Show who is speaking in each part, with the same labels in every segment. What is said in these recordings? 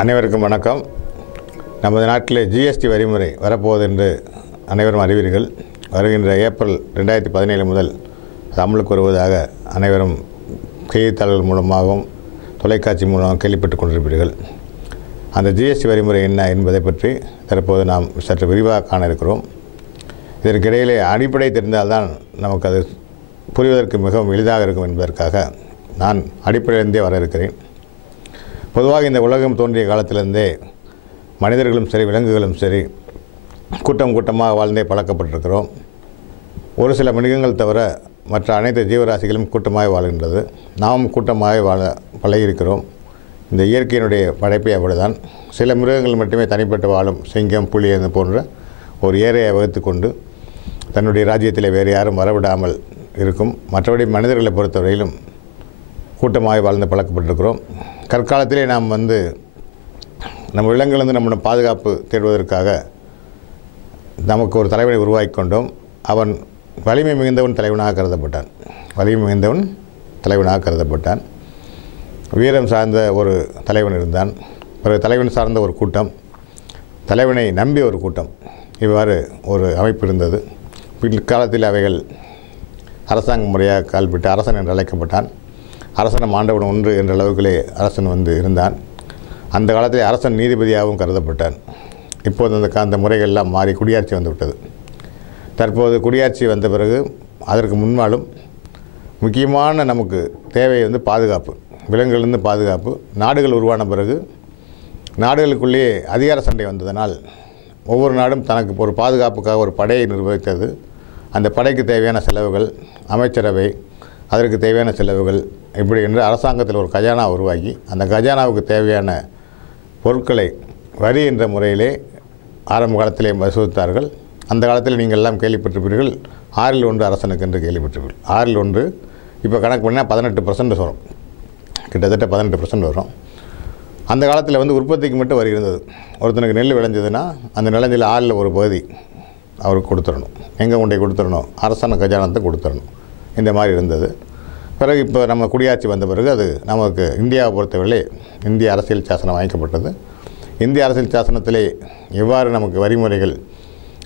Speaker 1: அனைவருக்கும் வணக்கம். நமது நாட்டில் ஜிஎஸ்டி வரிமுறை வரப்போகுது என்று அனைவரும் அறிவீர்கள். வருகின்ற ஏப்ரல் ரெண்டாயிரத்தி பதினேழு முதல் அது அமலுக்கு வருவதாக அனைவரும் செய்தித்தாளர்கள் மூலமாகவும் தொலைக்காட்சி மூலமாக கேள்விப்பட்டுக் கொண்டிருப்பீர்கள். அந்த ஜிஎஸ்டி வரிமுறை என்ன என்பதை பற்றி தற்போது நாம் சற்று விரிவாக காண இருக்கிறோம். இதற்கிடையிலே அடிப்படை தெரிந்தால்தான் நமக்கு அது புரிவதற்கு மிகவும் எளிதாக இருக்கும் என்பதற்காக நான் அடிப்படையிலிருந்தே வர இருக்கிறேன். பொதுவாக இந்த உலகம் தோன்றிய காலத்திலிருந்தே மனிதர்களும் சரி விலங்குகளும் சரி கூட்டம் கூட்டமாக வாழ்ந்தே பழக்கப்பட்டிருக்கிறோம். ஒரு சில மிருகங்கள் தவிர மற்ற அனைத்து ஜீவராசிகளும் கூட்டமாக வாழ்கின்றது. நாமும் கூட்டமாக வாழ பழகியிருக்கிறோம். இந்த இயற்கையினுடைய படைப்பை அப்படிதான். சில மிருகங்கள் மட்டுமே தனிப்பட்டு வாழும் சிங்கம் புலி அது போன்ற ஒரு ஏரியை வகுத்து கொண்டு தன்னுடைய ராஜ்யத்தில் வேறு யாரும் வரவிடாமல் இருக்கும். மற்றபடி மனிதர்களை பொறுத்தவரையிலும் கூட்டமாக வாழ்ந்து பழக்கப்பட்டிருக்கிறோம். கற்காலத்திலே நாம் வந்து நம்ம விலங்கிலிருந்து நம்முடைய பாதுகாப்பு தேடுவதற்காக நமக்கு ஒரு தலைவனை உருவாக்கி கொண்டோம் அவன் வலிமை மிகுந்தவன் தலைவனாக கருதப்பட்டான். வலிமை மிகுந்தவன் தலைவனாக கருதப்பட்டான். வீரம் சார்ந்த ஒரு தலைவன் இருந்தான். பிறகு தலைவன் சார்ந்த ஒரு கூட்டம் தலைவனை நம்பிய ஒரு கூட்டம். இவ்வாறு ஒரு அமைப்பு இருந்தது. பிற்காலத்தில் அவைகள் அரசாங்க முறையாக கால்பிட்டு அரசன் என்று அழைக்கப்பட்டான். அரசனம் ஆண்டவன் ஒன்று என்ற அளவுக்குள்ளே அரசன் வந்து இருந்தான். அந்த காலத்தில் அரசன் நீதிபதியாகவும் கருதப்பட்டான். இப்போது அந்த அந்த முறைகள்லாம் மாறி குடியாட்சி வந்துவிட்டது தற்போது குடியாட்சி வந்த பிறகு அதற்கு முன்னாலும் முக்கியமான நமக்கு தேவை வந்து பாதுகாப்பு. விலங்குகளிலிருந்து பாதுகாப்பு. நாடுகள் உருவான பிறகு நாடுகளுக்குள்ளேயே அதிகார சண்டை வந்ததனால் ஒவ்வொரு நாடும் தனக்கு ஒரு பாதுகாப்புக்காக ஒரு படையை நிர்வகித்தது. அந்த படைக்கு தேவையான செலவுகள் அமைச்சரவை அதற்கு தேவையான செலவுகள் இப்படி என்று அரசாங்கத்தில் ஒரு கஜானா உருவாக்கி அந்த கஜானாவுக்கு தேவையான பொருட்களை வரி என்ற முறையிலே ஆரம்ப காலத்திலே வசூலித்தார்கள். அந்த காலத்தில் நீங்கள் எல்லாம் கேள்விப்பட்டிருப்பீர்கள் ஆறில் ஒன்று அரசனுக்கு என்று கேள்விப்பட்டிருப்பீர்கள். ஆறில் ஒன்று இப்போ கணக்கு பண்ணால் பதினெட்டு பர்சன்ட் வரும். கிட்டத்தட்ட பதினெட்டு பர்சன்ட் வரும். அந்த காலத்தில் வந்து உற்பத்திக்கு மட்டும் வரி இருந்தது. ஒருத்தனுக்கு நெல் விளைஞ்சதுன்னா அந்த நிலஞ்சில் ஆறில் ஒரு பகுதி அவருக்கு கொடுத்துடணும். எங்கே கொண்டே கொடுத்துடணும்? அரசாங்க கஜானத்தை கொடுத்துடணும். இந்த மாதிரி இருந்தது. பிறகு இப்போ நம்ம குடியாட்சி வந்த பிறகு அது நமக்கு இந்தியாவை பொறுத்தவரை இந்திய அரசியல் சாசனம் வாங்கிக்கப்பட்டது இந்திய அரசியல் சாசனத்திலே எவ்வாறு நமக்கு வரிமுறைகள்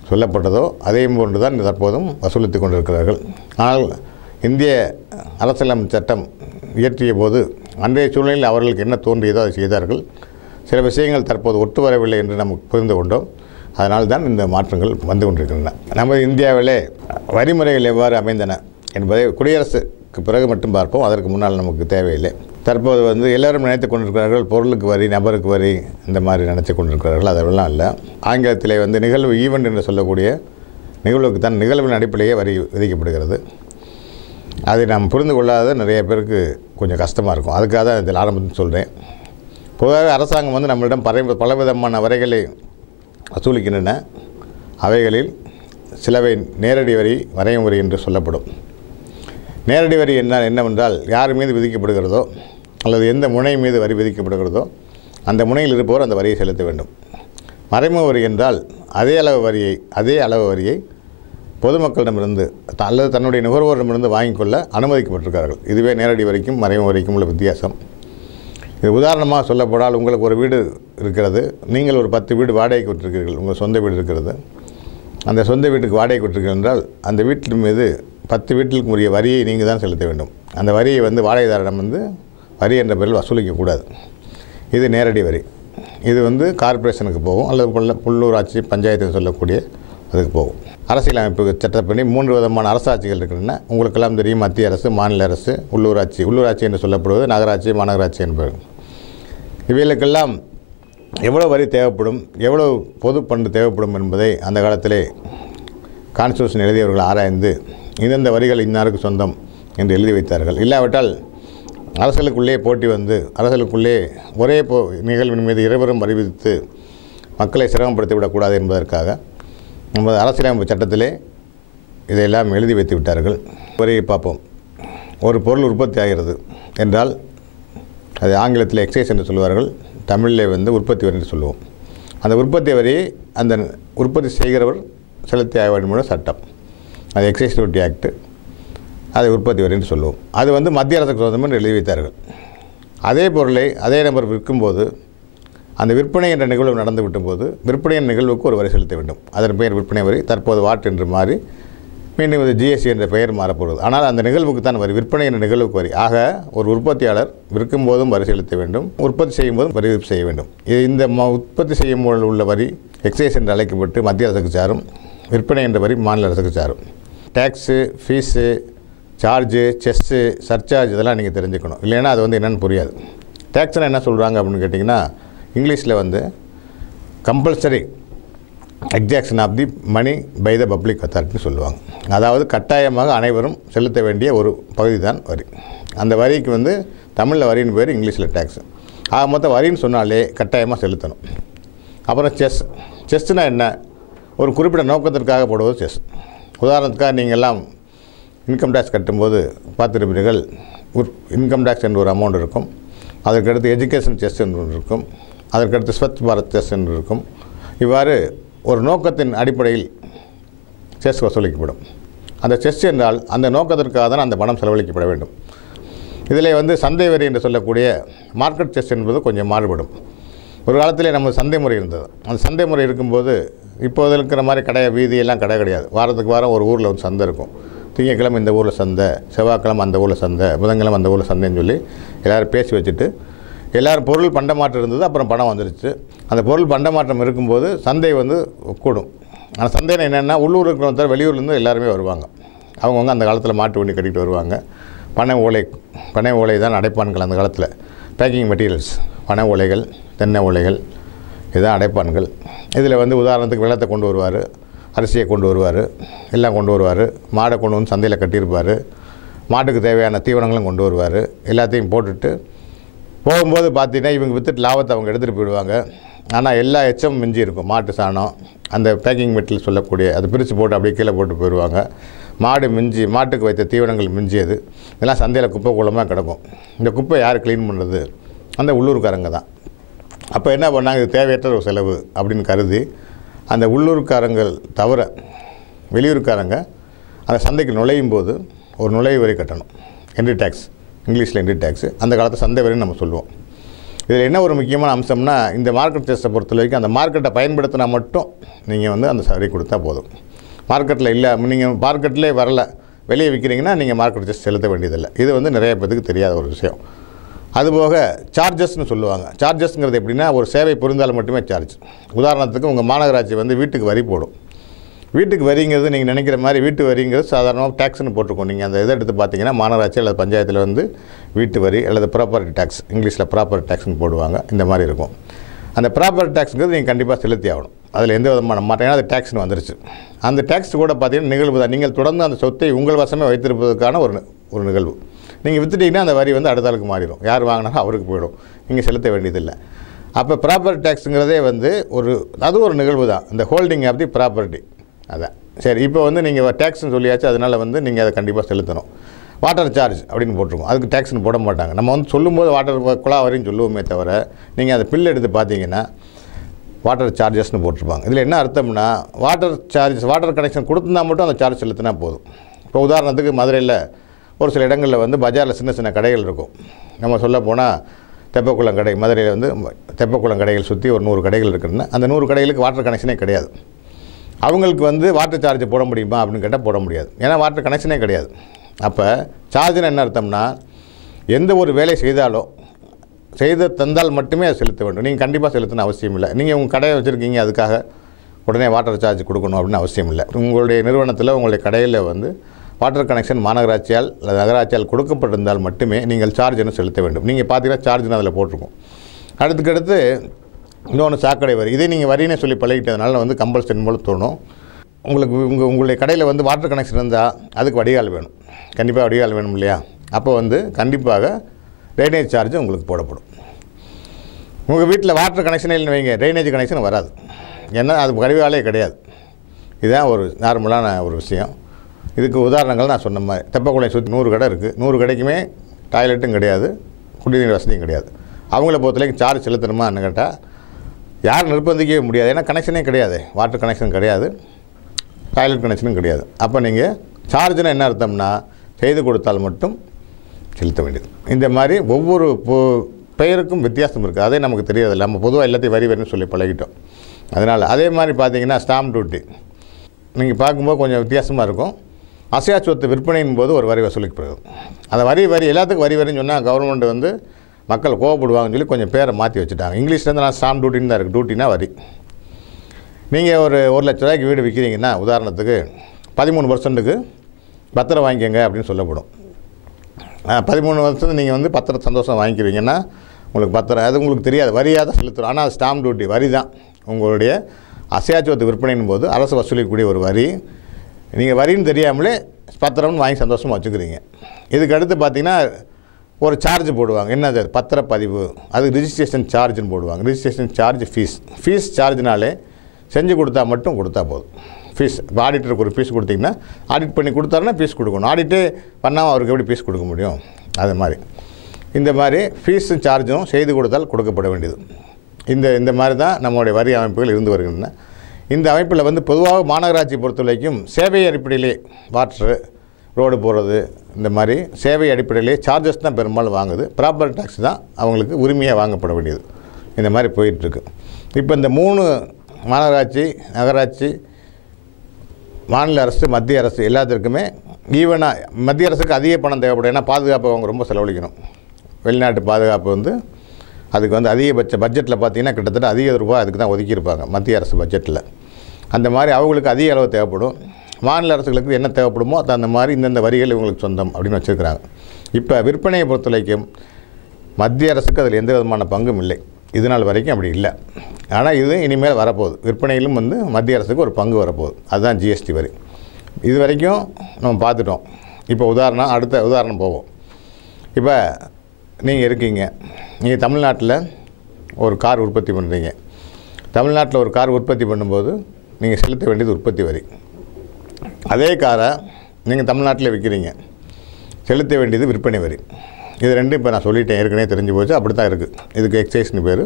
Speaker 1: சொல்லப்பட்டதோ அதே போன்று தான் தற்போதும் வசூலித்து கொண்டிருக்கிறார்கள். ஆனால் இந்திய அரசியலமைப்பு சட்டம் இயற்றிய போது அன்றைய சூழ்நிலையில் அவர்களுக்கு என்ன தோன்றியதோ அதை செய்தார்கள். சில விஷயங்கள் தற்போது ஒட்டு வரவில்லை என்று நமக்கு புரிந்து கொண்டோம். அதனால் தான் இந்த மாற்றங்கள் வந்து கொண்டிருக்கின்றன. நமது இந்தியாவிலே வரிமுறைகள் எவ்வாறு அமைந்தன? என்பதை குடியரசுக்கு பிறகு மட்டும் பார்ப்போம். அதற்கு முன்னால் நமக்கு தேவையில்லை. தற்போது வந்து எல்லோரும் நினைத்து கொண்டிருக்கிறார்கள் பொருளுக்கு வரி நபருக்கு வரி இந்த மாதிரி நினைத்து கொண்டிருக்கிறார்கள். அதெல்லாம் இல்லை. ஆங்கிலத்திலே வந்து நிகழ்வு ஈவெண்ட் என்று சொல்லக்கூடிய நிகழ்வுக்கு தான் நிகழ்வின் அடிப்படையே வரி விதிக்கப்படுகிறது. அதை நாம் புரிந்து கொள்ளாத நிறைய பேருக்கு கொஞ்சம் கஷ்டமாக இருக்கும். அதுக்காக தான் இதில் ஆரம்பத்தில் சொல்கிறேன் பொதுவாக அரசாங்கம் வந்து நம்மளிடம் பல பலவிதமான வரைகளை வசூலிக்கின்றன. அவைகளில் சிலவை நேரடி வரி வரையும் வரி என்று சொல்லப்படும். நேரடி வரி என்ன என்னவென்றால் யார் மீது விதிக்கப்படுகிறதோ அல்லது எந்த முனை மீது வரி விதிக்கப்படுகிறதோ அந்த முனையில் இருப்பவர் அந்த வரியை செலுத்த வேண்டும். மறைமுக வரி என்றால் அதே அளவு வரியை அதே அளவு வரியை பொதுமக்களிடமிருந்து அல்லது தன்னுடைய நுகர்வோரிடமிருந்து வாங்கிக்கொள்ள அனுமதிக்கப்பட்டிருக்கிறார்கள். இதுவே நேரடி வரைக்கும் மறைமுக வரைக்கும் உள்ள வித்தியாசம். இது உதாரணமாக சொல்லப்படால் உங்களுக்கு ஒரு வீடு இருக்கிறது. நீங்கள் ஒரு பத்து வீடு வாடகைக்கு விட்டிருக்கிறீர்கள். உங்கள் சொந்த வீடு இருக்கிறது. அந்த சொந்த வீட்டுக்கு வாடகை விட்டிருக்கிறீர்கள் அந்த வீட்டின் மீது பத்து வீட்டிற்கு உரிய வரியை நீங்கள் தான் செலுத்த வேண்டும். அந்த வரியை வந்து வாடகைதாரிடம் வந்து வரி என்ற பெயரில் வசூலிக்கக்கூடாது இது நேரடி வரி. இது வந்து கார்ப்பரேஷனுக்கு போகும் அல்லது உள்ளூராட்சி பஞ்சாயத்துன்னு சொல்லக்கூடிய அதுக்கு போகும். அரசியலமைப்பு சட்டப்படி மூன்று விதமான அரசாட்சிகள் இருக்கின்றன. உங்களுக்கெல்லாம் தெரியும் மத்திய அரசு மாநில அரசு உள்ளூராட்சி. உள்ளூராட்சி என்று சொல்லப்படுவது நகராட்சி மாநகராட்சி என்பது. இவைகளுக்கெல்லாம் எவ்வளோ வரி தேவைப்படும் எவ்வளோ பொது பண்டு தேவைப்படும் என்பதை அந்த காலத்திலே கான்ஸ்டியூஷன் எழுதியவர்கள் ஆராய்ந்து இந்தந்த வரிகள் இன்னாருக்கு சொந்தம் என்று எழுதி வைத்தார்கள். இல்லாவிட்டால் அரசுகளுக்குள்ளே போட்டி வந்து அரசுகளுக்குள்ளே ஒரே போ நிகழ்வின் மீது இருவரும் வரி விதித்து மக்களை சிரமப்படுத்தி விடக்கூடாது என்பதற்காக நமது அரசியலமைப்பு சட்டத்திலே இதையெல்லாம் எழுதி வைத்து விட்டார்கள். வரியை பார்ப்போம். ஒரு பொருள் உற்பத்தி ஆகிறது என்றால் அது ஆங்கிலத்தில் எக்ஸைஸ் என்று சொல்வார்கள் தமிழில் வந்து உற்பத்தி வரி என்று சொல்லுவோம். அந்த உற்பத்தி வரி அந்த உற்பத்தி செய்கிறவர் செலுத்தி ஆக வேண்டும் என்ற சட்டம். அது எக்ஸைஸ் டியூட்டி ஆக்ட் அதை உற்பத்தி வரின்னு சொல்லுவோம். அது வந்து மத்திய அரசுக்கு சொந்தம் என்று எழுதி வைத்தார்கள் அதே பொருளை அதே நபர் விற்கும்போது அந்த விற்பனை என்ற நிகழ்வு நடந்து விட்டும்போது விற்பனை நிகழ்வுக்கு ஒரு வரி செலுத்த வேண்டும். அதன் பெயர் விற்பனை வரி தற்போது வாட் என்று மாறி மீண்டும் இது ஜிஎஸ்டி என்ற பெயர் மாறப்போகிறது. ஆனால் அந்த நிகழ்வுக்கு தான் வரி விற்பனை என்ற நிகழ்வுக்கு வரி. ஆக ஒரு உற்பத்தியாளர் விற்கும் போதும் வரி செலுத்த வேண்டும் உற்பத்தி செய்யும் போதும் வரி செய்ய வேண்டும். இது இந்த உற்பத்தி செய்யும் போது உள்ள வரி எக்ஸைஸ் என்று அழைக்கப்பட்டு மத்திய அரசுக்கு சாரும் விற்பனை என்ற வரி மாநில அரசுக்கு சாரும். Tax fees charge cess surcharge இதெல்லாம் நீங்கள் தெரிஞ்சுக்கணும். இல்லைன்னா அது வந்து என்னென்னு புரியாது. டேக்ஸ்னால் என்ன சொல்கிறாங்க அப்படின்னு கேட்டிங்கன்னா இங்கிலீஷில் வந்து compulsory exaction of the money by the public அத்தாரிட்டின்னு சொல்லுவாங்க. அதாவது கட்டாயமாக அனைவரும் செலுத்த வேண்டிய ஒரு பகுதி தான் வரி. அந்த வரிக்கு வந்து தமிழில் வரின்னு பேர் இங்கிலீஷில் டேக்ஸ் ஆக மொத்தம் வரின்னு சொன்னாலே கட்டாயமாக செலுத்தணும். அப்புறம் செஸ் செஸ்னால் என்ன? ஒரு குறிப்பிட்ட நோக்கத்திற்காக போடுவது செஸ் உதாரணத்துக்காக நீங்கள் எல்லாம் இன்கம் டேக்ஸ் கட்டும்போது பார்த்துருப்பீர்கள் இன்கம் டேக்ஸ் என்ற ஒரு அமௌண்ட் இருக்கும். அதற்கடுத்து எஜுகேஷன் செஸ் என்று ஒன்று இருக்கும். அதற்கடுத்து ஸ்வச் பாரத் செஸ் என்று இருக்கும். இவ்வாறு ஒரு நோக்கத்தின் அடிப்படையில் செஸ் வசூலிக்கப்படும். அந்த செஸ் என்றால் அந்த நோக்கத்திற்காக தான் அந்த பணம் செலவழிக்கப்பட வேண்டும். இதில் வந்து சந்தை வரி என்று சொல்லக்கூடிய மார்க்கெட் செஸ் என்பது கொஞ்சம் மாறுபடும். ஒரு காலத்திலே நம்ம சந்தை முறை இருந்தது. அந்த சந்தை முறை இருக்கும்போது இப்போது இருக்கிற மாதிரி கடை வீதியெல்லாம் கடை கிடையாது. வாரத்துக்கு வாரம் ஒரு ஊரில் வந்து சந்தை இருக்கும். திங்கக்கிழமை இந்த ஊரில் சந்தை செவ்வாய்க்கிழமை அந்த ஊரில் சந்தை புதன்கிழமை அந்த ஊரில் சந்தைன்னு சொல்லி எல்லோரும் பேசி வச்சுட்டு எல்லோரும் பொருள் பண்டமாற்றம் இருந்தது அப்புறம் பணம் வந்துருச்சு. அந்த பொருள் பண்டமாற்றம் இருக்கும்போது சந்தை வந்து கூடும். ஆனால் சந்தையில் என்னென்னா உள்ளூர் இருக்கிறவங்க தவிர வெளியூர்லேருந்து எல்லாருமே வருவாங்க. அவங்கவுங்க அந்த காலத்தில் மாட்டு வண்டி கட்டிகிட்டு வருவாங்க. பனை ஓலை பனை ஓலை தான் அடைப்பான்கள் அந்த காலத்தில். பேக்கிங் மெட்டீரியல்ஸ் பனை ஓலைகள் தென்னை ஓலைகள் இதுதான் அடைப்பான்கள். இதில் வந்து உதாரணத்துக்கு வெள்ளத்தை கொண்டு வருவார் அரிசியை கொண்டு வருவார் எல்லாம் கொண்டு வருவார். மாடை கொண்டு வந்து சந்தையில் கட்டியிருப்பார். மாட்டுக்கு தேவையான தீவனங்களும் கொண்டு வருவார். எல்லாத்தையும் போட்டுட்டு போகும்போது பார்த்தீங்கன்னா இவங்க விற்றுட்டு லாபத்தை அவங்க எடுத்துகிட்டு போயிடுவாங்க. ஆனால் எல்லா எச்சமும் மிஞ்சி இருக்கும். மாட்டு சாணம் அந்த பேக்கிங் மெட்டில் சொல்லக்கூடிய அதை பிரித்து போட்டு அப்படியே கீழே போட்டு போயிடுவாங்க. மாடு மிஞ்சி மாட்டுக்கு வைத்த தீவனங்கள் மிஞ்சியது. இதெல்லாம் சந்தையில் குப்பை குளமாக கிடக்கும். இந்த குப்பை யார் க்ளீன் பண்ணுறது அந்த உள்ளூர்காரங்க தான். அப்போ என்ன பண்ணாங்க? இது தேவையற்ற ஒரு செலவு அப்படின்னு கருதி அந்த உள்ளூர்காரங்கள் தவிர வெளியூர்காரங்க அந்த சந்தைக்கு நுழையும் போது ஒரு நுழைவு வரி கட்டணும். என்ட்ரி டேக்ஸ் இங்கிலீஷில் என்ட்ரி டேக்ஸு அந்த காலத்து சந்தை வரின்னு நம்ம சொல்லுவோம். இதில் என்ன ஒரு முக்கியமான அம்சம்னா இந்த மார்க்கெட் டெஸ்ட்டை பொறுத்த வரைக்கும் அந்த மார்க்கெட்டை பயன்படுத்தினா மட்டும் நீங்கள் வந்து அந்த சரி கொடுத்தா போதும். மார்க்கெட்டில் இல்லை நீங்கள் மார்க்கெட்லேயே வரல வெளியே விற்கிறீங்கன்னா நீங்கள் மார்க்கெட் டெஸ்ட் செலுத்த வேண்டியதில்லை. இது வந்து நிறைய பேருக்கு தெரியாத ஒரு விஷயம். அதுபோக சார்ஜஸ்ன்னு சொல்லுவாங்க. சார்ஜஸ்ங்கிறது எப்படின்னா ஒரு சேவை புரிந்தால் மட்டுமே சார்ஜ் உதாரணத்துக்கு உங்கள் மாநகராட்சி வந்து வீட்டுக்கு வரி போடும். வீட்டுக்கு வரிங்கிறது நீங்கள் நினைக்கிற மாதிரி வீட்டு வரிங்கிறது சாதாரணமாக டேக்ஸ்னு போட்டிருக்கோம். நீங்கள் அந்த இதை எடுத்து பார்த்தீங்கன்னா மாநகராட்சி அல்லது பஞ்சாயத்தில் வந்து வீட்டு வரி அல்லது ப்ராப்பர்ட்டி டேக்ஸ் இங்கிலீஷில் ப்ராப்பர்ட்டி டேக்ஸ்னு போடுவாங்க. இந்த மாதிரி இருக்கும். அந்த ப்ராப்பர்ட்டி டேக்ஸுங்கிறது நீங்கள் கண்டிப்பாக செலுத்தி ஆகணும். அதில் எந்த விதமான மாட்டேங்கன்னா அது டேக்ஸ்னு வந்துருச்சு. அந்த டேக்ஸ் கூட பார்த்தீங்கன்னா நிகழ்வு தான். நீங்கள் தொடர்ந்து அந்த சொத்தை உங்கள் வசமே வைத்திருப்பதற்கான ஒரு ஒரு நிகழ்வு. நீங்கள் விற்றுட்டிங்கன்னா அந்த வரி வந்து அடுத்த ஆளுக்கு மாறிடும். யார் வாங்கினாலும் அவருக்கு போயிடும். நீங்கள் செலுத்த வேண்டியதில்லை. அப்போ ப்ராப்பர்ட்டி டேக்ஸுங்கிறதே வந்து ஒரு அது ஒரு நிகழ்வு தான். இந்த ஹோல்டிங் ஆஃப் தி ப்ராப்பர்ட்டி அதான் சரி இப்போ வந்து நீங்கள் டேக்ஸ்னு சொல்லியாச்சு அதனால் வந்து நீங்கள் அதை கண்டிப்பாக செலுத்தணும். வாட்டர் சார்ஜ் அப்படின்னு போட்டிருக்கோம். அதுக்கு டேக்ஸ்னு போட மாட்டாங்க. நம்ம வந்து சொல்லும்போது வாட்டர் குழா வரையும் சொல்லுவோமே தவிர நீங்கள் அதை பில் எடுத்து பார்த்தீங்கன்னா வாட்டர் சார்ஜஸ்னு போட்டிருப்பாங்க. இதில் என்ன அர்த்தம்னா வாட்டர் சார்ஜஸ் வாட்டர் கனெக்ஷன் கொடுத்துருந்தா மட்டும் அந்த சார்ஜ் செலுத்தினா போதும். இப்போ உதாரணத்துக்கு மதுரையில் ஒரு சில இடங்களில் வந்து பஜாரில் சின்ன சின்ன கடைகள் இருக்கும். நம்ம சொல்ல போனால் தெப்பக்குளம் கடை மதுரையில் வந்து தெப்பக்குளம் கடைகள் சுற்றி ஒரு நூறு கடைகள் இருக்குன்னு அந்த நூறு கடைகளுக்கு வாட்டர் கனெக்ஷனே கிடையாது. அவங்களுக்கு வந்து வாட்டர் சார்ஜ் போட முடியுமா அப்படின்னு கேட்டால் போட முடியாது. ஏன்னா வாட்டர் கனெக்ஷனே கிடையாது. அப்போ சார்ஜ்னு என்ன அர்த்தம்னா எந்த ஒரு வேலை செய்தாலும் செய்து தந்தால் மட்டுமே அதை செலுத்த வேண்டும். நீங்கள் கண்டிப்பாக செலுத்தணும் அவசியம் இல்லை. நீங்கள் உங்கள் கடையை வச்சுருக்கீங்க அதுக்காக உடனே வாட்டர் சார்ஜ் கொடுக்கணும் அப்படின்னு அவசியம் இல்லை. உங்களுடைய நிறுவனத்தில் உங்களுடைய கடையில் வந்து வாட்டர் கனெக்ஷன் மாநகராட்சியால் அல்லது நகராட்சியால் கொடுக்கப்பட்டிருந்தால் மட்டுமே நீங்கள் சார்ஜ்னு செலுத்த வேண்டும். நீங்கள் பார்த்தீங்கன்னா சார்ஜ்னு அதில் போட்டிருக்கோம். அடுத்துக்கடுத்து இன்னொன்று சாக்கடை வரி. இதே நீங்கள் வரினே சொல்லி பழகிட்டதுனால வந்து கம்பல்சரி போல தோணும் உங்களுக்கு உங்கள் உங்களுடைய கடையில் வந்து வாட்டர் கனெக்ஷன் இருந்தால் அதுக்கு வடிகால் வேணும். கண்டிப்பாக வடிகால் வேணும் இல்லையா? அப்போ வந்து கண்டிப்பாக ட்ரைனேஜ் சார்ஜ் உங்களுக்கு போடப்படும். உங்கள் வீட்டில் வாட்டர் கனெக்ஷனே இல்லைன்னு வைங்க. ட்ரைனேஜ் கனெக்ஷன் வராது. ஏன்னா அது வடிகாலே கிடையாது. இதுதான் ஒரு நார்மலான ஒரு விஷயம். இதுக்கு உதாரணங்கள் நான் சொன்ன மாதிரி. தெப்பக்குளம் சுற்றி நூறு கடை இருக்குது நூறு கடைக்குமே டாய்லெட்டும் கிடையாது. குடிநீர் வசதியும் கிடையாது. அவங்கள பொறுத்தவரைக்கும் சார்ஜ் செலுத்தணுமான்னு கேட்டால் யாரும் நிர்பந்திக்கவே முடியாது. ஏன்னா கனெக்ஷனே கிடையாது. வாட்டர் கனெக்ஷன் கிடையாது. டாய்லெட் கனெக்ஷனும் கிடையாது. அப்போ நீங்கள் சார்ஜ்னால் என்ன அர்த்தம்னா செய்து கொடுத்தால் மட்டும் செலுத்த வேண்டியது. இந்த மாதிரி ஒவ்வொரு பெயருக்கும் வித்தியாசம் இருக்குது அதே நமக்கு தெரியாதில்ல நம்ம பொதுவாக எல்லாத்தையும் வரி வரின்னு சொல்லி பழகிட்டோம். அதனால் அதே மாதிரி பார்த்தீங்கன்னா ஸ்டாம்ப் டியூட்டி நீங்கள் பார்க்கும்போது கொஞ்சம் வித்தியாசமாக இருக்கும். அசையா சொத்து விற்பனையின் போது ஒரு வரி வசூலிக்கப்படுது அந்த வரி வரி எல்லாத்துக்கும் வரி வரின்னு சொன்னால் கவர்மெண்ட் வந்து மக்கள் கோவப்படுவாங்கன்னு சொல்லி கொஞ்சம் பேரை மாற்றி வச்சுட்டாங்க. இங்கிலீஷ்லேருந்து நான் ஸ்டாம்ப் டியூட்டின்னு தான் இருக்குது டியூட்டினா வரி. நீங்கள் ஒரு ஒரு லட்ச ரூபாய்க்கு வீடு விற்கிறீங்கன்னா உதாரணத்துக்கு பதிமூணு பர்சன்ட்டுக்கு பத்திரம் வாங்கிக்கோங்க அப்படின்னு சொல்லப்படும். பதிமூணு வருஷத்துக்கு நீங்கள் வந்து பத்திரம் சந்தோஷம் வாங்கிக்கிறீங்கன்னா உங்களுக்கு பத்திரம் அது உங்களுக்கு தெரியாது. வரியாக தான் செலுத்துறோம் ஆனால் ஸ்டாம்ப் டியூட்டி வரி தான். உங்களுடைய அசையாச்சுவத்து விற்பனையின் போது அரசு வசூலிக்கக்கூடிய ஒரு வரி. நீங்கள் வரின்னு தெரியாமலே பத்திரம்னு வாங்கி சந்தோஷமாக வச்சுக்கிறீங்க. இதுக்கு அடுத்து பார்த்தீங்கன்னா ஒரு சார்ஜ் போடுவாங்க. என்ன அது? பத்திரப்பதிவு. அது ரிஜிஸ்ட்ரேஷன் சார்ஜ்னு போடுவாங்க. ரிஜிஸ்ட்ரேஷன் சார்ஜ் ஃபீஸ் ஃபீஸ் சார்ஜ்னாலே செஞ்சு கொடுத்தா மட்டும் கொடுத்தா போதும். ஃபீஸ் இப்போ ஆடிட்டருக்கு ஒரு ஃபீஸ் கொடுத்தீங்கன்னா ஆடிட் பண்ணி கொடுத்தாருன்னா ஃபீஸ் கொடுக்கணும். ஆடிட்டே பண்ணாமல் அவருக்கு எப்படி ஃபீஸ் கொடுக்க முடியும்? அது மாதிரி. இந்த மாதிரி ஃபீஸும் சார்ஜும் செய்து கொடுத்தால் கொடுக்கப்பட வேண்டியது. இந்த இந்த மாதிரி தான் நம்மளுடைய வரி அமைப்புகள் இருந்து வருகின்றன. இந்த அமைப்பில் வந்து பொதுவாக மாநகராட்சி பொறுத்த வரைக்கும் சேவை அடிப்படையிலே வாட்ரு ரோடு போடுறது இந்த மாதிரி சேவை அடிப்படையிலே சார்ஜஸ் தான் பெரும்பாலும் வாங்குது. ப்ராப்பர் டேக்ஸ் தான் அவங்களுக்கு உரிமையாக வாங்கப்பட வேண்டியது. இந்த மாதிரி போயிட்டுருக்கு. இப்போ இந்த மூணு மாநகராட்சி நகராட்சி மாநில அரசு மத்திய அரசு எல்லாத்திற்குமே ஈவனாக மத்திய அரசுக்கு அதிக பணம் தேவைப்படும். ஏன்னா பாதுகாப்பு அவங்க ரொம்ப செலவழிக்கணும். வெளிநாட்டு பாதுகாப்பு வந்து அதுக்கு வந்து அதிகபட்ச பட்ஜெட்டில் பார்த்திங்கன்னா கிட்டத்தட்ட அதிக ரூபாய் அதுக்கு தான் ஒதுக்கியிருப்பாங்க மத்திய அரசு பட்ஜெட்டில் அந்த மாதிரி அவங்களுக்கு அதிக அளவு தேவைப்படும். மாநில அரசுகளுக்கு என்ன தேவைப்படுமோ அது அந்த மாதிரி இந்தந்த வரிகள் இவங்களுக்கு சொந்தம் அப்படின்னு வச்சுருக்கிறாங்க. இப்போ விற்பனையை பொறுத்த வரைக்கும் மத்திய அரசுக்கு அதில் எந்த விதமான பங்கும் இல்லை. இது நாள் வரைக்கும் அப்படி இல்லை. ஆனால் இது இனிமேல் வரப்போகுது. விற்பனையிலும் வந்து மத்திய அரசுக்கு ஒரு பங்கு வரப்போகுது. அதுதான் ஜிஎஸ்டி வரி. இது வரைக்கும் நம்ம பார்த்துட்டோம். இப்போ உதாரணம் அடுத்த உதாரணம் போவோம். இப்போ நீங்கள் இருக்கீங்க. நீங்கள் தமிழ்நாட்டில் ஒரு கார் உற்பத்தி பண்ணுறீங்க தமிழ்நாட்டில் ஒரு கார் உற்பத்தி பண்ணும்போது நீங்கள் செலுத்த வேண்டியது உற்பத்தி வரி. அதே காரை நீங்கள் தமிழ்நாட்டில் விற்கிறீங்க செலுத்த வேண்டியது விற்பனை வரி. இது ரெண்டும் இப்போ நான் சொல்லிட்டேன். ஏற்கனவே தெரிஞ்சு போச்சு. அப்படி தான் இருக்குது இதுக்கு எக்ஸைஸ்னு பேர்.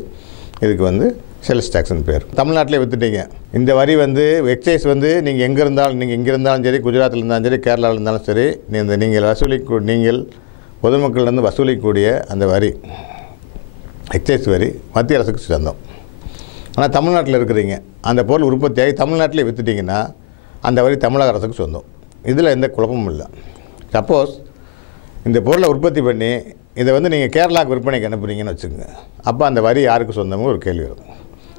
Speaker 1: இதுக்கு வந்து சேல்ஸ் டேக்ஸ்னு பேர். தமிழ்நாட்டிலே விற்றுட்டீங்க இந்த வரி வந்து எக்ஸைஸ் வந்து நீங்கள் எங்கே இருந்தாலும் நீங்கள் இங்கே இருந்தாலும் சரி குஜராத்தில் இருந்தாலும் சரி கேரளாவில் இருந்தாலும் சரி நீ இந்த நீங்கள் வசூலிக்க நீங்கள் பொதுமக்கள்லேருந்து வசூலிக்கக்கூடிய அந்த வரி எக்ஸைஸ் வரி மத்திய அரசுக்கு சொந்தம். ஆனால் தமிழ்நாட்டில் இருக்கிறீங்க. அந்த பொருள் உற்பத்தியாகி தமிழ்நாட்டிலே விற்றுட்டிங்கன்னா அந்த வரி தமிழக அரசுக்கு சொந்தம். இதில் எந்த குழப்பமும் இல்லை. சப்போஸ் இந்த பொருளை உற்பத்தி பண்ணி இதை வந்து நீங்கள் கேரளாவுக்கு விற்பனைக்கு அனுப்புறீங்கன்னு வச்சுக்கோங்க. அப்போ அந்த வரி யாருக்கு சொந்தமோ ஒரு கேள்வி வரும்.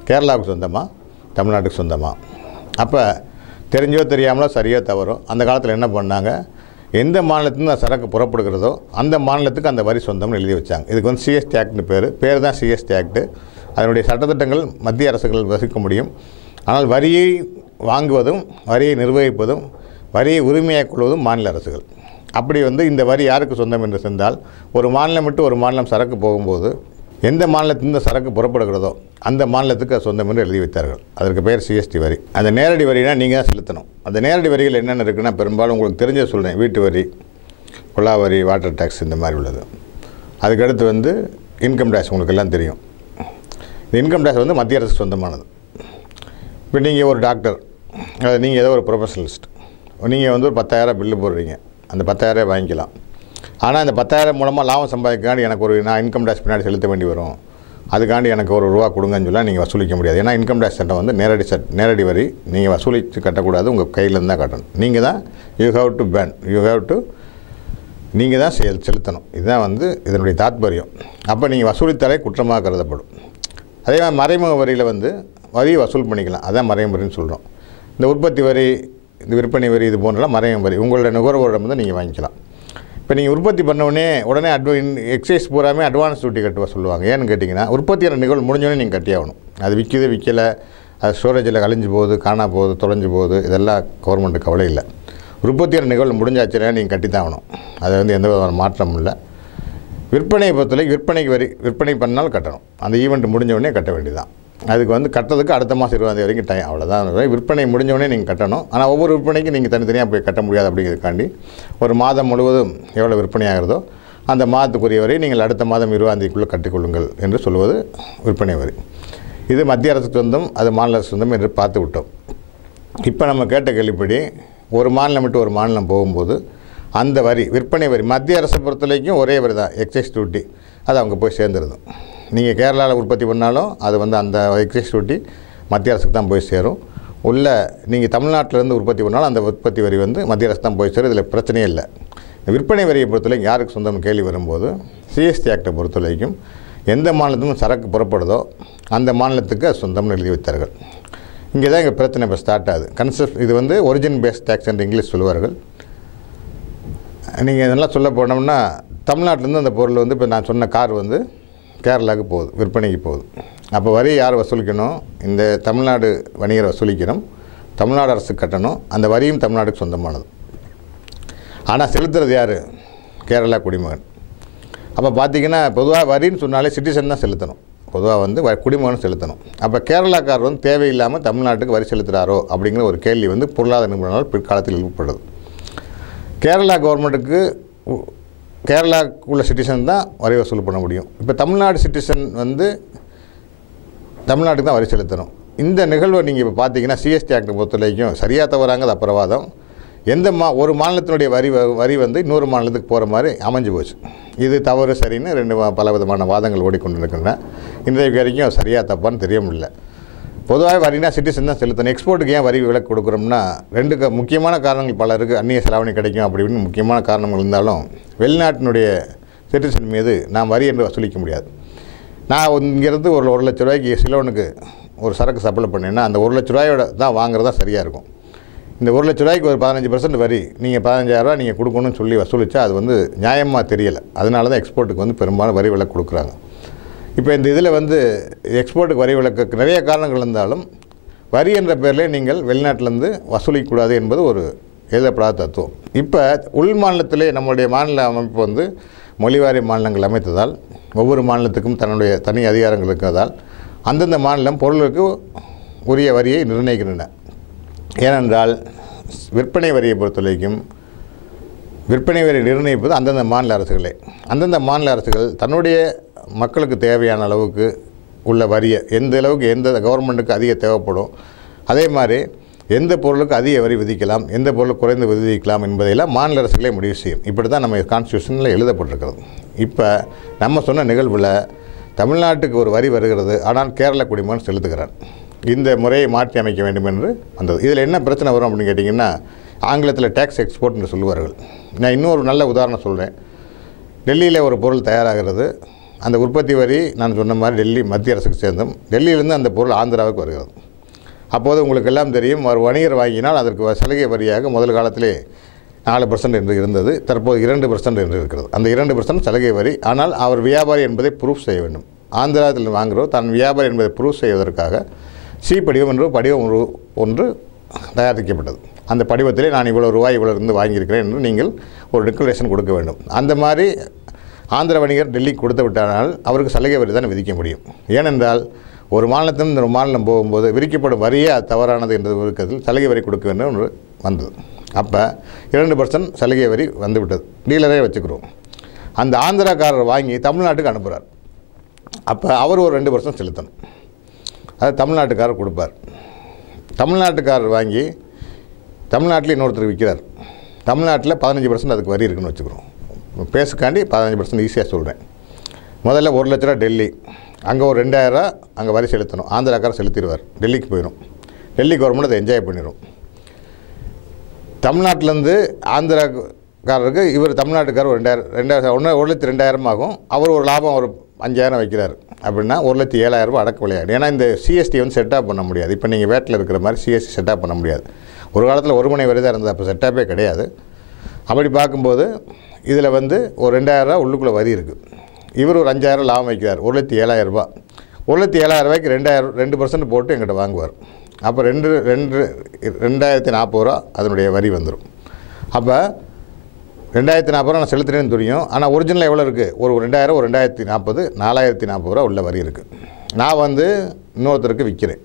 Speaker 1: கேரளாவுக்கு சொந்தமாக தமிழ்நாட்டுக்கு சொந்தமாக அப்போ தெரிஞ்சோ தெரியாமலோ சரியோ தவறோ அந்த காலத்தில் என்ன பண்ணாங்க? எந்த மாநிலத்துலேருந்து அந்த சரக்கு புறப்படுகிறதோ அந்த மாநிலத்துக்கு அந்த வரி சொந்தம்னு எழுதி வச்சாங்க. இதுக்கு வந்து சிஎஸ்டி ஆக்ட்னு பேர். பேர் தான் சிஎஸ்டி ஆக்ட்டு அதனுடைய சட்டத்திட்டங்கள் மத்திய அரசுகள் வசிக்க முடியும். ஆனால் வரியை வாங்குவதும் வரியை நிர்வகிப்பதும் வரியை உரிமையாக கொள்வதும் மாநில அரசுகள். அப்படி வந்து இந்த வரி யாருக்கு சொந்தம் என்று சென்றால் ஒரு மாநிலம் விட்டு ஒரு மாநிலம் சரக்கு போகும்போது எந்த மாநிலத்திலிருந்து சரக்கு புறப்படுகிறதோ அந்த மாநிலத்துக்கு அது சொந்தம் என்று எழுதி வைத்தார்கள். அதற்கு பேர் சிஎஸ்டி வரி. அந்த நேரடி வரினா நீங்கள் தான் செலுத்தணும். அந்த நேரடி வரிகள் என்னென்ன இருக்குன்னா பெரும்பாலும் உங்களுக்கு தெரிஞ்ச சொல்கிறேன் வீட்டு வரி குழா வரி வாட்டர் டேக்ஸ் இந்த மாதிரி உள்ளது. அதுக்கடுத்து வந்து இன்கம் டேக்ஸ் உங்களுக்கு எல்லாம் தெரியும். இந்த இன்கம் டேக்ஸ் வந்து மத்திய அரசுக்கு சொந்தமானது. இப்போ நீங்கள் ஒரு டாக்டர் அது நீங்கள் ஏதோ ஒரு ப்ரொஃபஷனலிஸ்ட் நீங்கள் வந்து ஒரு பத்தாயிரம் பில்லு போடுறீங்க. அந்த பத்தாயிரம் வாங்கிக்கலாம். ஆனால் இந்த பத்தாயிரம் மூலமாக லாபம் சம்பாதிக்காண்டி எனக்கு ஒரு நான் இன்கம் டேக்ஸ் பின்னாடி செலுத்த வேண்டி வரும். அதுக்காண்டி எனக்கு ஒரு ரூபா கொடுங்கன்னு சொல்லி நீங்கள் வசூலிக்க முடியாது. ஏன்னா இன்கம் டேக்ஸ் சட்டம் வந்து நேரடி சட் நேரடி வரி. நீங்கள் வசூலித்து கட்டக்கூடாது. உங்கள் கையிலேருந்து தான் கட்டணும். நீங்கள் தான் you have to pay you have to நீங்கள் தான் செயல் செலுத்தணும். இதுதான் வந்து இதனுடைய தாத்பரியம். அப்போ நீங்கள் வசூலித்தாலே குற்றமாக கருதப்படும் அதே மாதிரி மறைமுக வரியில் வந்து வரியை வசூல் பண்ணிக்கலாம். அதான் மறைமுறைன்னு சொல்கிறோம் இந்த உற்பத்தி வரி இந்த விற்பனை வரி இது போன்றலாம் மறையும் வரி. உங்களோட நுகர்வோரிடம் வந்து நீங்கள் வாங்கிக்கலாம். இப்போ நீங்கள் உற்பத்தி பண்ணவுடனே உடனே அட்வ எக்ஸைஸ் பூராமே அட்வான்ஸ் டியூட்டி கட்டுவா சொல்லுவாங்க. ஏன்னு கேட்டிங்கன்னா உற்பத்தியான நிகழ்வு முடிஞ்சோடனே நீங்கள் கட்டியாகணும் அது விற்கிது விற்கலை அது ஸ்டோரேஜில் கழிஞ்சு போகுது காணா போகுது தொலைஞ்சு போகுது இதெல்லாம் கவர்மெண்ட்டு கவலை இல்லை. உற்பத்தியான நிகழ்வு முடிஞ்சாச்சுன்னா நீங்கள் கட்டி தான் ஆகணும். அது வந்து எந்த விதமான மாற்றமும் இல்லை. விற்பனையை பொறுத்தவரைக்கும் விற்பனைக்கு வரி விற்பனை பண்ணாலும் கட்டணும். அந்த ஈவெண்ட் முடிஞ்ச உடனே கட்ட வேண்டியதான் அதுக்கு வந்து கட்டுறதுக்கு அடுத்த மாதம் இருபதாந்தேதி வரைக்கும் டைம் அவ்வளோதான் விற்பனை முடிஞ்சவொடனே நீங்கள் கட்டணும். ஆனால் ஒவ்வொரு விற்பனைக்கும் நீங்கள் தனித்தனியாக போய் கட்ட முடியாது அப்படிங்கிறதுக்காண்டி ஒரு மாதம் முழுவதும் எவ்வளோ விற்பனை ஆகிறதோ அந்த மாதத்துக்குரிய வரி நீங்கள் அடுத்த மாதம் இருபதாந்தேதிக்குள்ளே கட்டிக்கொள்ளுங்கள் என்று சொல்வது விற்பனை வரி. இது மத்திய அரசு சொந்தம் அது மாநில அரசு சொந்தம் என்று பார்த்து விட்டோம். இப்போ நம்ம கேட்ட கேள்விப்படி ஒரு மாநிலம் விட்டு ஒரு மாநிலம் போகும்போது அந்த வரி விற்பனை வரி மத்திய அரசை பொறுத்த வரைக்கும் ஒரே வரி தான் எக்ஸைஸ் டியூட்டி அது அவங்க போய் சேர்ந்துருது. நீங்கள் கேரளாவில் உற்பத்தி பண்ணாலும் அது வந்து அந்த எக்ஸைஸ் டியூட்டி மத்திய அரசுக்கு தான் போய் சேரும். உள்ள நீங்கள் தமிழ்நாட்டிலேருந்து உற்பத்தி பண்ணாலும் அந்த உற்பத்தி வரி வந்து மத்திய அரசு தான் போய் சேரும். இதில் பிரச்சனையே இல்லை. விற்பனை வரியை பொறுத்தவரைக்கும் யாருக்கு சொந்தம் கேள்வி வரும்போது சிஎஸ்டி ஆக்டை பொறுத்தவரைக்கும் எந்த மாநிலத்திலும் சரக்கு புறப்படுதோ அந்த மாநிலத்துக்கு அது சொந்தம்னு எழுதி வைத்தார்கள். இங்கே தான் இங்கே பிரச்சனை இப்போ ஸ்டார்ட் ஆகுது. கன்செப்ட் இது வந்து ஒரிஜின் பேஸ்ட் டேக்ஸ் என்று இங்கிலீஷ் சொல்லுவார்கள் நீங்கள் இதெல்லாம் சொல்ல போனோம்னா தமிழ்நாட்டிலேருந்து அந்த பொருள் வந்து இப்போ நான் சொன்ன கார் வந்து கேரளாவுக்கு போகுது விற்பனைக்கு போகுது. அப்போ வரி யார் வசூலிக்கணும்? இந்த தமிழ்நாடு வணிகர் வசூலிக்கணும் தமிழ்நாடு அரசு கட்டணும் அந்த வரியும் தமிழ்நாடுக்கு சொந்தமானது. ஆனால் செலுத்துறது யார்? கேரளா குடிமகன். அப்போ பார்த்திங்கன்னா பொதுவாக வரின்னு சொன்னாலே சிட்டிசன் தான் செலுத்தணும். பொதுவாக வந்து வ- குடிமகன் செலுத்தணும். அப்போ கேரளாக்காரர் வந்து தேவையில்லாமல் தமிழ்நாட்டுக்கு வரி செலுத்துகிறாரோ அப்படிங்கிற ஒரு கேள்வி வந்து பொருளாதார நிபுணர்கள் பிற்காலத்தில் எழுப்பப்படுது. கேரளா கவர்மெண்ட்டுக்கு உ- கேரளாவுக்கு உள்ள சிட்டிசன் தான் வரி வசூல் பண்ண முடியும். இப்போ தமிழ்நாடு சிட்டிசன் வந்து தமிழ்நாட்டுக்கு தான் வரி செலுத்தணும். இந்த நிகழ்வை நீங்கள் இப்போ பார்த்தீங்கன்னா சிஎஸ்டி ஆக்டை பொறுத்த வரைக்கும் சரியாக தவறாங்க அது அப்புறவாதம். எந்த மா ஒரு மாநிலத்தினுடைய வரி வ- வரி வந்து இன்னொரு மாநிலத்துக்கு போகிற மாதிரி அமைஞ்சு போச்சு. இது தவறு சரின்னு ரெண்டு பல விதமான வாதங்கள் ஓடிக்கொண்டு இருக்கின்றன இன்றைக்கு வரைக்கும் சரியாக தப்பான்னு தெரிய முடியல. பொதுவாக வரினா சிட்டிசன் தான் செலுத்தணும். எக்ஸ்போர்ட்டுக்கு ஏன் வரி விலக்கு கொடுக்குறோம்னா ரெண்டு முக்கியமான காரணங்கள் பல இருக்குது அந்நிய செலாவணி கிடைக்கும் அப்படின்னு முக்கியமான காரணங்கள் இருந்தாலும் வெளிநாட்டினுடைய சிட்டிசன் மீது நாம் வரி என்று வசூலிக்க முடியாது. நான் இங்கேருந்து ஒரு ஒரு லட்ச ரூபாய்க்கு சிலோனுக்கு ஒரு சரக்கு சப்ளை பண்ணேன்னா அந்த ஒரு லட்ச ரூபாயோட தான் வாங்குறதா சரியாக இருக்கும். இந்த ஒரு லட்ச ரூபாய்க்கு ஒரு பதினஞ்சு பர்சன்ட் வரி நீங்கள் பதினஞ்சாயிரரூவா நீங்கள் கொடுக்கணும்னு சொல்லி வசூலித்தா அது வந்து நியாயமாக தெரியலை. அதனால தான் எக்ஸ்போர்ட்டுக்கு வந்து பெரும்பாலும் வரி விலை கொடுக்குறாங்க. இப்போ இந்த இதில் வந்து எக்ஸ்போர்ட்டுக்கு வரி விலக்குக்கு நிறைய காரணங்கள் இருந்தாலும் வரி என்ற பேரில் நீங்கள் வெளிநாட்டிலேருந்து வசூலிக்கக்கூடாது என்பது ஒரு எழுதப்படாத தத்துவம். இப்போ உள் மாநிலத்திலே நம்மளுடைய மாநில அமைப்பு வந்து மொழிவாரி மாநிலங்கள் அமைத்ததால் ஒவ்வொரு மாநிலத்துக்கும் தன்னுடைய தனி அதிகாரங்கள் இருக்கிறதால் அந்தந்த மாநிலம் பொருளுக்கு உரிய வரியை நிர்ணயிக்கின்றன. ஏனென்றால் விற்பனை வரியை பொறுத்தவரைக்கும் விற்பனை வரி நிர்ணயிப்பது அந்தந்த மாநில அரசுகளே. அந்தந்த மாநில அரசுகள் தன்னுடைய மக்களுக்கு தேவையான அளவுக்கு உள்ள வரியை எந்த அளவுக்கு எந்த கவர்மெண்ட்டுக்கு அதிக தேவைப்படும் அதே மாதிரி எந்த பொருளுக்கு அதிக வரி விதிக்கலாம் எந்த பொருளுக்கு குறைந்து விதிக்கலாம் என்பதையெல்லாம் மாநில அரசுகளே முடிவு செய்யும். இப்படி தான் நம்ம கான்ஸ்டியூஷனில் எழுதப்பட்டிருக்கிறது. இப்போ நம்ம சொன்ன நிகழ்வில் தமிழ்நாட்டுக்கு ஒரு வரி வருகிறது ஆனால் கேரள குடிமகன் செலுத்துகிறார். இந்த முறையை மாற்றி அமைக்க வேண்டும் என்று வந்தது. இதில் என்ன பிரச்சனை வரும் அப்படின்னு கேட்டிங்கன்னா ஆங்கிலத்தில் டேக்ஸ் எக்ஸ்போர்ட்னு சொல்லுவார்கள். நான் இன்னொரு நல்ல உதாரணம் சொல்கிறேன் டெல்லியில் ஒரு பொருள் தயாராகிறது. அந்த உற்பத்தி வரி நான் சொன்ன மாதிரி டெல்லி மத்திய அரசுக்கு சேர்ந்தும் டெல்லியிலேருந்து அந்த பொருள் ஆந்திராவுக்கு வருகிறது. அப்போது உங்களுக்கு எல்லாம் தெரியும் ஒரு வணிகர் வாங்கினால் அதற்கு வ- சலுகை வரியாக முதல் காலத்திலே நாலு பர்சன்ட் என்று இருந்தது தற்போது இரண்டு பர்சன்ட் என்று இருக்கிறது. அந்த இரண்டு பர்சன்ட் சலுகை வரி ஆனால் அவர் வியாபாரி என்பதை ப்ரூஃப் செய்ய வேண்டும். ஆந்திராவில் வாங்குகிறோம் தான் வியாபாரி என்பதை ப்ரூஃப் செய்வதற்காக சி படிவம் என்று படிவம் ஒரு ஒன்று தயாரிக்கப்பட்டது. அந்த படிவத்திலே நான் இவ்வளோ ரூபாய் இவ்வளோ இருந்து வாங்கியிருக்கிறேன் என்று நீங்கள் ஒரு டிக்ளரேஷன் கொடுக்க வேண்டும். அந்த மாதிரி ஆந்திர வணிகர் டெல்லிக்கு கொடுத்து விட்டானால் அவருக்கு சலுகை வரி தான் விதிக்க முடியும். ஏனென்றால் ஒரு மாநிலத்திலிருந்து ஒரு மாநிலம் போகும்போது விரிக்கப்படும் வரியே அது தவறானது என்ற விருக்கத்தில் சலுகை வரி கொடுக்க வேண்டும் என்று வந்தது. அப்போ இரண்டு பர்சன்ட் சலுகை வரி வந்துவிட்டது. டீலரே வச்சுக்கிறோம். அந்த ஆந்திராக்காரர் வாங்கி தமிழ்நாட்டுக்கு அனுப்புகிறார் அப்போ அவர் ஒரு ரெண்டு பர்சன்ட் செலுத்தணும். அது தமிழ்நாட்டுக்காரர் கொடுப்பார். தமிழ்நாட்டுக்காரர் வாங்கி தமிழ்நாட்டில் இன்னொருத்தர் விற்கிறார். தமிழ்நாட்டில் பதினஞ்சு பர்சன்ட் அதுக்கு வரி இருக்குன்னு வச்சுக்கிறோம். பேசுக்காண்டி பதினஞ்சு பர்சன்ட் ஈஸியாக சொல்கிறேன் முதல்ல ஒரு லட்ச ரூபா டெல்லி. அங்கே ஒரு ரெண்டாயிரரூவா அங்கே வரி செலுத்தணும். ஆந்திராக்காரர் செலுத்திடுவார். டெல்லிக்கு போயிடும் டெல்லி கவர்மெண்ட் அதை என்ஜாய் பண்ணிடும் தமிழ்நாட்டிலேருந்து ஆந்திராக்காரருக்கு இவர் தமிழ்நாட்டுக்காரர் ஒரு ரெண்டாயிரம் ரெண்டாயிரம் ஒன்று ஒரு லட்சத்து ரெண்டாயிரம் ஆகும். அவர் ஒரு லாபம் ஒரு அஞ்சாயிரம் வைக்கிறார். அப்படின்னா ஒரு லட்சத்து ஏழாயிரம் ரூபாய் அடக்க விளையாடு ஏன்னா இந்த சிஎஸ்டி வந்து செட்டப் பண்ண முடியாது. இப்போ நீங்கள் வேட்டில் இருக்கிற மாதிரி சிஎஸ்டி செட்டப் பண்ண முடியாது. ஒரு காலத்தில் ஒரு மணி வரை தான் இருந்தது. அப்போ செட்டப்பே கிடையாது. அப்படி பார்க்கும்போது இதில் வந்து ஒரு ரெண்டாயிரரூவா உள்ளுக்குள்ளே வரி இருக்குது இவர் ஒரு அஞ்சாயிரம் லாபம் வைக்கிறார். ஒரு லட்சத்தி ஏழாயிரரூபா ஒரு லட்சத்தி ஏழாயிரம் ரூபாய்க்கு ரெண்டாயிரம் ரெண்டு பர்சன்ட் போட்டு எங்கிட்ட வாங்குவார். அப்போ ரெண்டு ரெண்டு ரெண்டாயிரத்தி நாற்பது ரூபா அதனுடைய வரி வந்துடும் அப்போ ரெண்டாயிரத்தி நாற்பது ரூபா நான் செலுத்துறேன்னு தெரியும். ஆனால் ஒரிஜினல் எவ்வளோ இருக்குது ஒரு ரெண்டாயிரம் ஒரு ரெண்டாயிரத்தி நாற்பது நாலாயிரத்தி நாற்பது ரூபா உள்ள வரி இருக்குது நான் வந்து இன்னொருத்தருக்கு விற்கிறேன்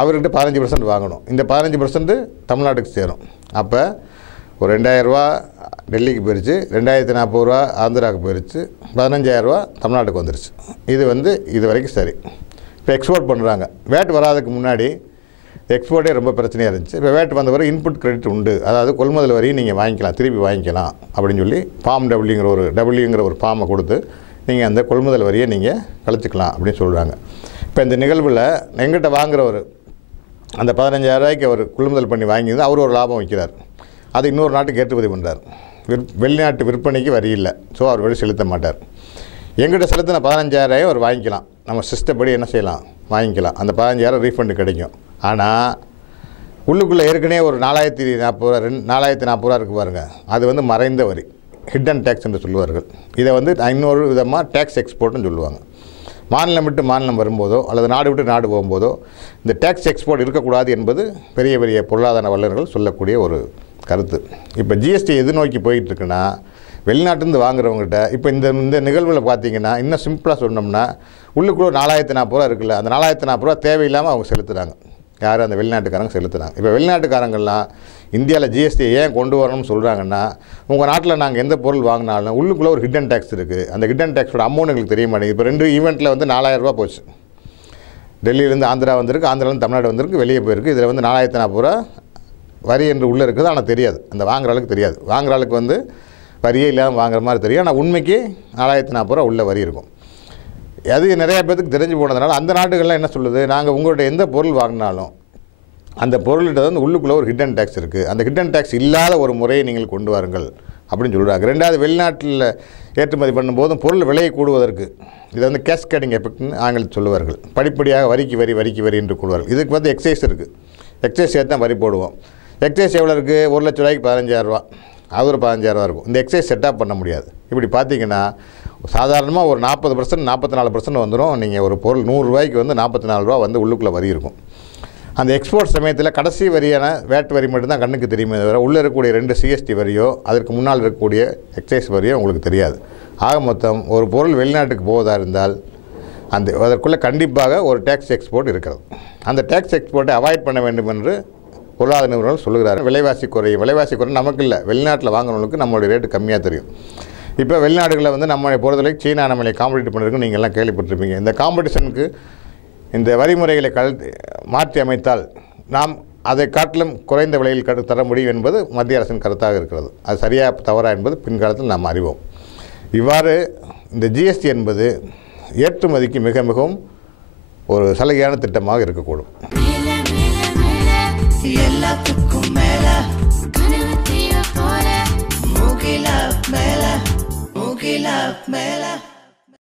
Speaker 1: அவர்கிட்ட பதினஞ்சு பர்சன்ட் வாங்கணும். இந்த பதினஞ்சு பர்சன்ட் தமிழ்நாட்டுக்கு சேரும். அப்போ ஒரு ரெண்டாயிரரூவா டெல்லிக்கு போயிடுச்சு ரெண்டாயிரத்தி நாற்பது ரூபா ஆந்திராவுக்கு போயிருச்சு பதினஞ்சாயிரரூவா தமிழ்நாட்டுக்கு வந்துருச்சு. இது வந்து இது வரைக்கும் சரி. இப்போ எக்ஸ்போர்ட் பண்ணுறாங்க வேட் வராதுக்கு முன்னாடி எக்ஸ்போர்ட்டே ரொம்ப பிரச்சனையாக இருந்துச்சு. இப்போ வேட் வந்த பிறகு இன்புட் கிரெடிட் உண்டு. அதாவது கொள்முதல் வரையும் நீங்கள் வாங்கிக்கலாம் திருப்பி வாங்கிக்கலாம் அப்படின்னு சொல்லி ஃபார்ம் டபிள்யூங்கிற ஒரு டபிள்யூங்கிற ஒரு ஃபார்மை கொடுத்து நீங்கள் அந்த கொள்முதல் வரியை நீங்கள் கழிச்சிக்கலாம் அப்படின்னு சொல்கிறாங்க இப்போ இந்த நிகழ்வில் எங்கிட்ட வாங்குறவர் அந்த பதினஞ்சாயிரம் ரூபாய்க்கு அவர் கொள்முதல் பண்ணி வாங்கியிருந்து அவர் ஒரு லாபம் வைக்கிறார். அது இன்னொரு நாட்டுக்கு ஏற்றுமதி பண்ணுறார் விற் வெளிநாட்டு விற்பனைக்கு வரி இல்லை. ஸோ அவர் வழி செலுத்த மாட்டார். எங்கிட்ட செலுத்தின பதினஞ்சாயிரம் அவர் வாங்கிக்கலாம். நம்ம சிஸ்டப்படி என்ன செய்யலாம்? வாங்கிக்கலாம். அந்த பதினஞ்சாயிரம் ரீஃபண்டு கிடைக்கும். ஆனால் உள்ளுக்குள்ளே ஏற்கனவே ஒரு நாலாயிரத்தி நாற்பது ரூபா ரெண்டு நாலாயிரத்தி நாற்பது ரூபா இருக்குது பாருங்கள் அது வந்து மறைந்த வரி. ஹிடன் டேக்ஸ் என்று சொல்லுவார்கள். இதை வந்து இன்னொரு விதமாக டேக்ஸ் எக்ஸ்போர்ட்னு சொல்லுவாங்க. மாநிலம் விட்டு மாநிலம் வரும்போதோ அல்லது நாடு விட்டு நாடு போகும்போதோ இந்த டேக்ஸ் எக்ஸ்போர்ட் இருக்கக்கூடாது என்பது பெரிய பெரிய பொருளாதார வல்லுநர்கள் சொல்லக்கூடிய ஒரு கருத்து. இப்போ ஜிஎஸ்டி எது நோக்கி போயிட்டுருக்குன்னா வெளிநாட்டுலேருந்து வெளிநாட்டிலேருந்து வாங்குறவங்ககிட்ட இப்போ இந்த இந்த நிகழ்வில் பார்த்தீங்கன்னா இன்னும் சிம்பிளாக சொன்னோம்னா உள்ளுக்குள்ள ஒரு நாலாயிரத்தி நாற்பது ரூபா இருக்குல்ல அந்த நாலாயிரத்தி நாற்பது ரூபா தேவையில்லாமல் அவங்க செலுத்துகிறாங்க யார்? அந்த வெளிநாட்டுக்காரங்க செலுத்துகிறாங்க இப்போ வெளிநாட்டுக்காரங்கள்லாம் இந்தியாவில் ஜிஎஸ்டி ஏன் கொண்டு வரணும்னு சொல்கிறாங்கன்னா உங்கள் நாட்டில் நாங்கள் எந்த பொருள் வாங்கினாலும் உள்ளுக்குள்ளே ஒரு ஹிடன் டேக்ஸ் இருக்குது அந்த ஹிடன் டேக்ஸோட அமௌண்ட் எங்களுக்கு தெரிய மாட்டேங்குது. இப்போ ரெண்டு ஈவெண்ட்டில் வந்து நாலாயிரரூபா போச்சு. டெல்லியிலேருந்து ஆந்திரா வந்திருக்கு ஆந்திராலேருந்து தமிழ்நாடு வந்திருக்கு வெளியே போயிருக்கு. இதில் வந்து நாலாயிரத்தி நாற்பது ரூபா வரி என்று உள்ளே இருக்குது ஆனால் தெரியாது. அந்த வாங்குற ஆளுக்கு தெரியாது. வாங்குற ஆளுக்கு வந்து வரியே இல்லாமல் வாங்குற மாதிரி தெரியும். ஆனால் உண்மைக்கு நாலாயிரத்தி நாற்பது ரூபா உள்ள வரி இருக்கும். அது நிறையா பேத்துக்கு தெரிஞ்சு போனதுனால அந்த நாடுகள்லாம் என்ன சொல்லுது? நாங்கள் உங்கள்கிட்ட எந்த பொருள் வாங்கினாலும் அந்த பொருள்கிட்ட வந்து உள்ளுக்குள்ளே ஒரு ஹிடன் டேக்ஸ் இருக்குது அந்த ஹிடன் டேக்ஸ் இல்லாத ஒரு முறையை நீங்கள் கொண்டு வாருங்கள் அப்படின்னு சொல்கிறாங்க ரெண்டாவது வெளிநாட்டில் ஏற்றுமதி பண்ணும்போதும் பொருள் விலையை கூடுவதற்கு இதை வந்து கேஷ் கேஸ்கேடிங் எஃபெக்ட்னு ஆங்கிலத்தில் சொல்லுவார்கள். படிப்படியாக வரிக்கு வரி வரிக்கு வரி என்று கூடுவார்கள் இதுக்கு வந்து எக்ஸைஸ் இருக்குது எக்ஸைஸ் சேர்த்து தான் வரி போடுவோம். எக்ஸைஸ் எவ்வளோ இருக்குது ஒரு லட்ச ரூபாய்க்கு பதினஞ்சாயிரரூவா அது ஒரு பதினஞ்சாயிரரூவா இருக்கும். இந்த எக்ஸைஸ் செட்டப் பண்ண முடியாது. இப்படி பார்த்தீங்கன்னா சாதாரணமாக ஒரு நாற்பது பர்சன்ட் நாற்பத்தி நாலு பர்சன்ட் வந்துடும் நீங்கள் ஒரு பொருள் நூறுரூவாய்க்கு வந்து நாற்பத்தி நாலு ரூபா வந்து உள்ளுக்குள்ளே வரி இருக்கும். அந்த எக்ஸ்போர்ட் சமயத்தில் கடைசி வரியான வேட் வரி மட்டும்தான் கண்ணுக்கு தெரியுமே தவிர உள்ளே இருக்கக்கூடிய ரெண்டு சிஎஸ்டி வரியோ அதற்கு முன்னால் இருக்கக்கூடிய எக்ஸைஸ் வரியோ உங்களுக்கு தெரியாது. ஆக மொத்தம் ஒரு பொருள் வெளிநாட்டுக்கு போவதாக இருந்தால் அந்த அதற்குள்ளே கண்டிப்பாக ஒரு டேக்ஸ் எக்ஸ்போர்ட் இருக்கிறது. அந்த டேக்ஸ் எக்ஸ்போர்ட்டை அவாய்ட் பண்ண வேண்டும் என்று பொருளாதார நிபுணர்கள் சொல்லுகிறார். விலைவாசி குறையும் விலைவாசி குறை நமக்கு இல்லை வெளிநாட்டில் வாங்குறவங்களுக்கு நம்மளுடைய ரேட்டு கம்மியாக தெரியும். இப்போ வெளிநாடுகளில் வந்து நம்மளை பொறுத்தவரைக்கும் சீனா நம்மளை காம்படிட் பண்ணிருக்கு நீங்கள் எல்லாம் கேள்விப்பட்டிருப்பீங்க. இந்த காம்படிஷனுக்கு இந்த வரிமுறைகளை கல் மாற்றி அமைத்தால் நாம் அதை காட்டிலும் குறைந்த விலையில் கட்டு தர முடியும் என்பது மத்திய அரசின் கருத்தாக இருக்கிறது. அது சரியாக தவறா என்பது பின்காலத்தில் நாம் அறிவோம். இவ்வாறு இந்த ஜிஎஸ்டி என்பது ஏற்றுமதிக்கு மிக மிகவும் ஒரு சலுகையான திட்டமாக இருக்கக்கூடும்.
Speaker 2: மேல
Speaker 3: எல்லாத்துக்கும் மேல.
Speaker 2: கனவு போல.
Speaker 3: முகில மேல முகில மேல.